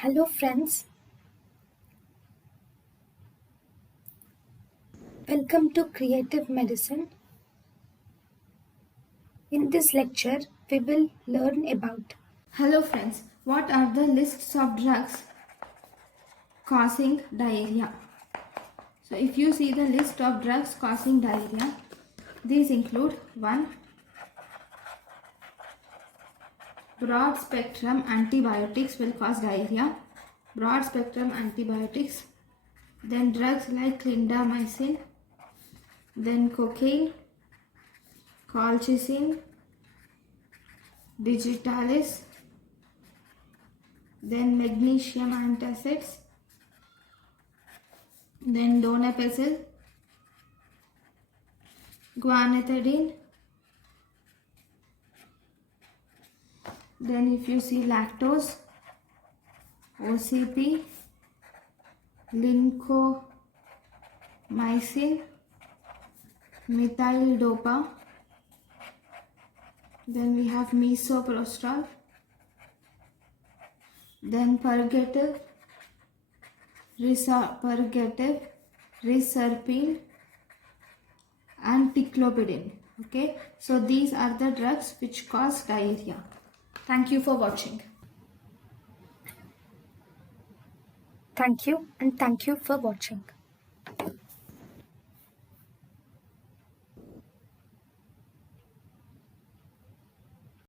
Hello friends, welcome to Creative Medicine. In this lecture, we will learn about Hello friends, what are the lists of drugs causing diarrhea? So if you see the list of drugs causing diarrhea, these include 1. Broad spectrum antibiotics will cause diarrhea. Broad spectrum antibiotics. Then drugs like clindamycin. Then cocaine, colchicine, digitalis. Then magnesium antacids. Then donepezil, guanethidine. Then if you see lactose, OCP, lincomycin, methyl dopa. Then we have misoprostol. Then purgative, reserpine, and ticlopidine. Okay, so these are the drugs which cause diarrhea. Thank you for watching. Thank you and thank you for watching.